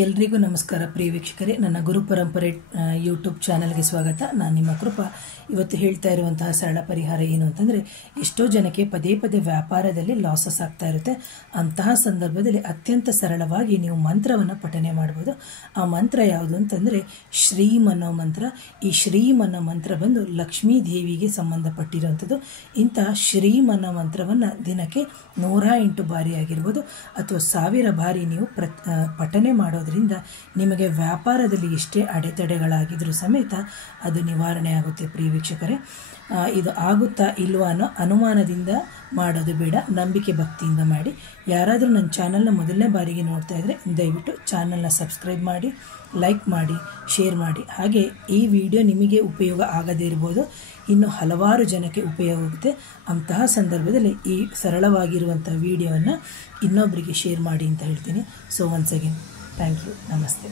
ಎಲ್ರಿಗೂ ನಮಸ್ಕಾರ ಪ್ರಿಯ ವೀಕ್ಷಕರೇ, ನನ್ನ ಗುರು ಪರಂಪರೆ ಯೂಟ್ಯೂಬ್ ಚಾನಲ್ಗೆ ಸ್ವಾಗತ. ನಾನು ನಿಮ್ಮ ಕೃಪಾ. ಇವತ್ತು ಹೇಳ್ತಾ ಇರುವಂತಹ ಸರಳ ಪರಿಹಾರ ಏನು ಅಂತಂದರೆ, ಎಷ್ಟೋ ಜನಕ್ಕೆ ಪದೇ ಪದೇ ವ್ಯಾಪಾರದಲ್ಲಿ ಲಾಸಸ್ ಆಗ್ತಾ ಇರುತ್ತೆ. ಅಂತಹ ಸಂದರ್ಭದಲ್ಲಿ ಅತ್ಯಂತ ಸರಳವಾಗಿ ನೀವು ಮಂತ್ರವನ್ನು ಪಠನೆ ಮಾಡ್ಬೋದು. ಆ ಮಂತ್ರ ಯಾವುದು ಅಂತಂದರೆ ಶ್ರೀಂ ಅನ್ನೋ ಮಂತ್ರ. ಈ ಶ್ರೀಂ ಅನ್ನೋ ಮಂತ್ರ ಬಂದು ಲಕ್ಷ್ಮೀ ದೇವಿಗೆ ಸಂಬಂಧಪಟ್ಟಿರುವಂಥದ್ದು. ಇಂತಹ ಶ್ರೀಂ ಅನ್ನೋ ಮಂತ್ರವನ್ನು ದಿನಕ್ಕೆ 108 ಬಾರಿ ಆಗಿರ್ಬೋದು ಅಥವಾ 1000 ಬಾರಿ ನೀವು ಪಠನೆ ಮಾಡೋದ್ರಿಂದ ನಿಮಗೆ ವ್ಯಾಪಾರದಲ್ಲಿ ಎಷ್ಟೇ ಅಡೆತಡೆಗಳಾಗಿದ್ರೂ ಸಮೇತ ಅದು ನಿವಾರಣೆ ಆಗುತ್ತೆ. ಪ್ರಿಯ ವೀಕ್ಷಕರೇ, ಇದು ಆಗುತ್ತಾ ಇಲ್ವಾ ಅನ್ನೋ ಅನುಮಾನದಿಂದ ಮಾಡೋದು ಬೇಡ, ನಂಬಿಕೆ ಭಕ್ತಿಯಿಂದ ಮಾಡಿ. ಯಾರಾದರೂ ನನ್ನ ಚಾನಲ್ನ ಮೊದಲನೇ ಬಾರಿಗೆ ನೋಡ್ತಾ ಇದ್ದರೆ ದಯವಿಟ್ಟು ಚಾನಲ್ನ ಸಬ್ಸ್ಕ್ರೈಬ್ ಮಾಡಿ, ಲೈಕ್ ಮಾಡಿ, ಶೇರ್ ಮಾಡಿ. ಹಾಗೆ ಈ ವಿಡಿಯೋ ನಿಮಗೆ ಉಪಯೋಗ ಆಗದೇ ಇರ್ಬೋದು, ಇನ್ನು ಹಲವಾರು ಜನಕ್ಕೆ ಉಪಯೋಗ ಆಗುತ್ತೆ. ಅಂತಹ ಸಂದರ್ಭದಲ್ಲಿ ಈ ಸರಳವಾಗಿರುವಂಥ ವಿಡಿಯೋವನ್ನು ಇನ್ನೊಬ್ಬರಿಗೆ ಶೇರ್ ಮಾಡಿ ಅಂತ ಹೇಳ್ತೀನಿ. So once again thank you. ನಮಸ್ತೆ.